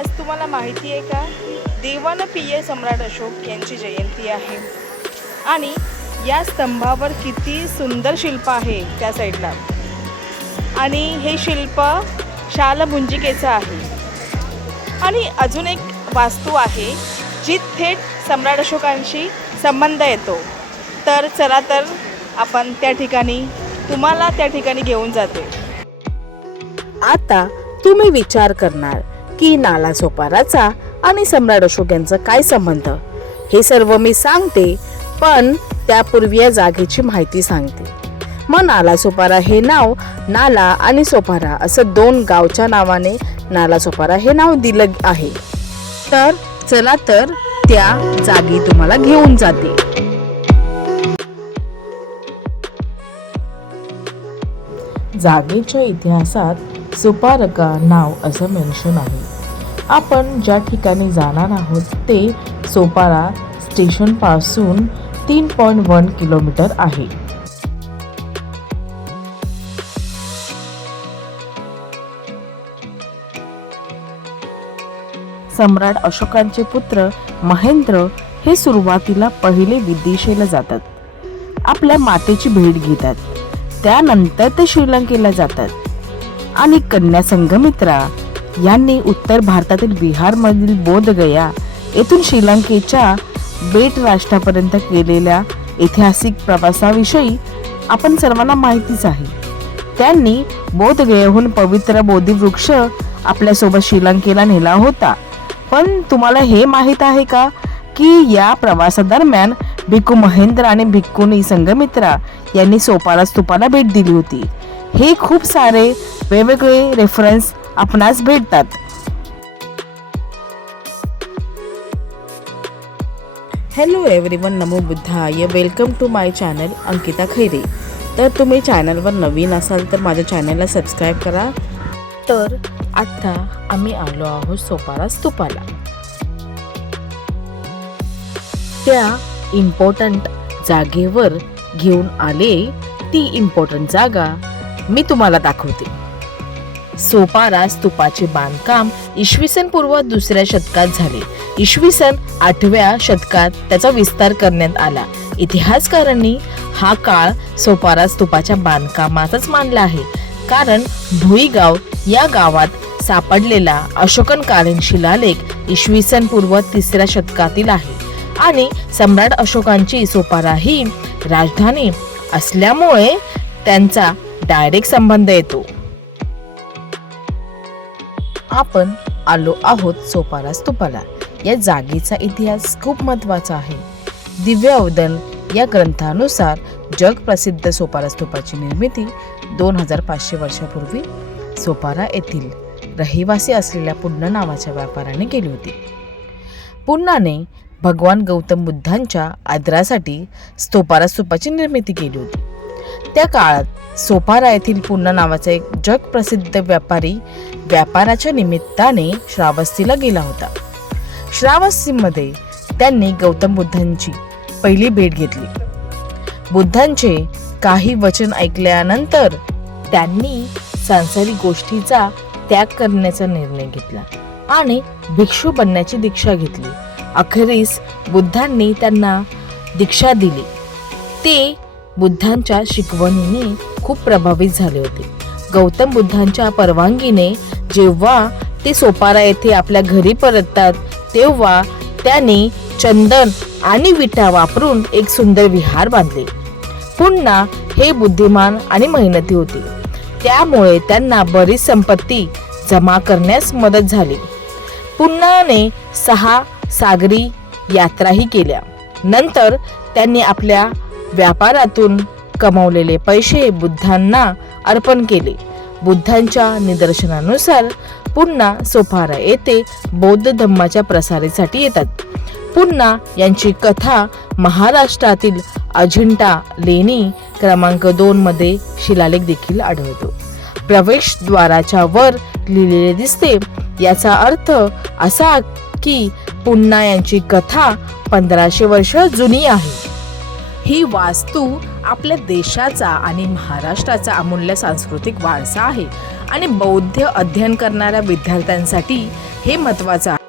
आज तुम्हाला माहिती आहे का, देवानप्रिय सम्राट अशोक यांची जयंती आहे आणि या स्तंभावर किती सुंदर शिल्प आहे त्या साईडला. आणि हे शिल्प शालभुंजिकेचं आहे. आणि अजून एक वास्तू आहे जी थेट सम्राट अशोकांशी संबंध येतो. तर चला तर आपण त्या ठिकाणी तुम्हाला त्या ठिकाणी घेऊन जाते. आता तुम्ही विचार करणार की नालासोपाराचा आणि सम्राट अशोक यांचा काय संबंध. हे सर्व मी सांगते, पण त्यापूर्वी या जागेची माहिती सांगते. मग नालासोपारा हे नाव नाला आणि सोपारा असं दोन गावच्या नावाने नालासोपारा हे नाव दिलं आहे. तर चला तर त्या जागी तुम्हाला घेऊन जाते. जागेच्या इतिहासात सोपारका नाव असं मेन्शन आहे. आपण ज्या ठिकाणी जाणार आहोत ते सोपारा स्टेशन पासून 3.1 किलोमीटर आहे. सम्राट अशोकांचे पुत्र महेंद्र हे सुरुवातीला पहिले विदेशीला जातात, आपल्या मातेची भेट घेतात. त्यानंतर ते श्रीलंकेला जातात आणि कन्या संघमित्रा यांनी उत्तर भारतातील बिहारमधील बोधगया येथून श्रीलंकेच्या बेट राष्ट्रापर्यंत केलेल्या ऐतिहासिक प्रवासाविषयी आपण सर्वांना माहितीच आहे. त्यांनी बोधगयेहून पवित्र बोधिवृक्ष आपल्यासोबत श्रीलंकेला नेला होता. पण तुम्हाला हे माहीत आहे का की या प्रवासादरम्यान भिक्खू महेंद्र आणि भिक्खुनी संघमित्रा यांनी सोपारा स्तूपाला भेट दिली होती. हे खूप सारे वेगवेगळे रेफरन्स आपणास भेटतात. हॅलो एव्हरीवन, नमो बुद्धाय. Welcome to my channel Ankita Khaire. तर तुम्ही चॅनलवर नवीन असाल तर माझ्या चॅनलला सबस्क्राईब करा. तर आता आम्ही आलो आहोत सोपारा स्तूपाला. त्या इम्पॉर्टंट जागेवर घेऊन आले. ती इम्पॉर्टंट जागा मी तुम्हाला दाखवते. सोपारा स्तूपाचे बांधकाम इसवी सन पूर्व 2ऱ्या शतकात झाले. इसवी सन 8व्या शतकात त्याचा विस्तार करण्यात आला. इतिहासकारांनी हा काळ सोपारा स्तूपाच्या बांधकामाचाच मानला आहे, कारण भुईगाव या गावात सापडलेला अशोकनकालीन शिलालेख इसवी सन पूर्व 3ऱ्या शतकातील आहे आणि सम्राट अशोकांची सोपारा ही राजधानी असल्यामुळे त्यांचा डायरेक्ट संबंध येतो. आपण आलो आहोत सोपारा स्तूपाला. या जागेचा इतिहास खूप महत्त्वाचा आहे. दिव्य अवदान या ग्रंथानुसार जगप्रसिद्ध सोपारा स्तूपाची निर्मिती 2500 वर्षापूर्वी सोपारा येथील रहिवासी असलेल्या पुन्ना नावाच्या व्यापाऱ्याने केली होती. पुन्नाने भगवान गौतम बुद्धांच्या आदरासाठी सोपारा स्तूपाची निर्मिती केली होती. त्या काळात सोपारा येथील पुन्ना नावाचा एक जगप्रसिद्ध व्यापारी व्यापाराच्या निमित्ताने श्रावस्तीला गेला होता. श्रावस्तीमध्ये त्यांनी गौतम बुद्धांची पहिली भेट घेतली. बुद्धांचे काही वचन ऐकल्यानंतर त्यांनी सांसारिक गोष्टीचा त्याग करण्याचा निर्णय घेतला आणि भिक्षू बनण्याची दीक्षा घेतली. अखेरीस बुद्धांनी त्यांना दीक्षा दिली. ते बुद्धांच्या शिकवणीने खूप प्रभावित झाले होते. गौतम बुद्धांच्या परवानगीने जेव्हा ते सोपारा येथे आपल्या घरी परततात तेव्हा त्यांनी चंदन आणि विटा वापरून एक सुंदर विहार बांधले. पुन्ना हे बुद्धिमान आणि मेहनती होते, त्यामुळे त्यांना बरीच संपत्ती जमा करण्यास मदत झाली. पुन्नाने 6 सागरी यात्राही केल्या. नंतर त्यांनी आपल्या व्यापारातून कमावलेले पैसे बुद्धांना अर्पण केले. बुद्धांच्या निदर्शनानुसार पुन्ना सोपारा येथे बौद्ध धम्माच्या प्रसारासाठी येतात. पुन्ना यांची कथा महाराष्ट्रातील अजिंठा लेणी क्रमांक 2 मध्ये शिलालेख देखील आढळतो. प्रवेशद्वाराच्या वर लिहिलेले दिसते. याचा अर्थ असा की पुन्ना यांची कथा 1500 वर्ष जुनी आहे. ही वास्तू आपल्या देशाचा आणि महाराष्ट्राचा अमूल्य सांस्कृतिक वारसा आहे आणि बौद्ध अध्ययन करणाऱ्या विद्यार्थ्यांसाठी हे महत्त्वाचं आहे.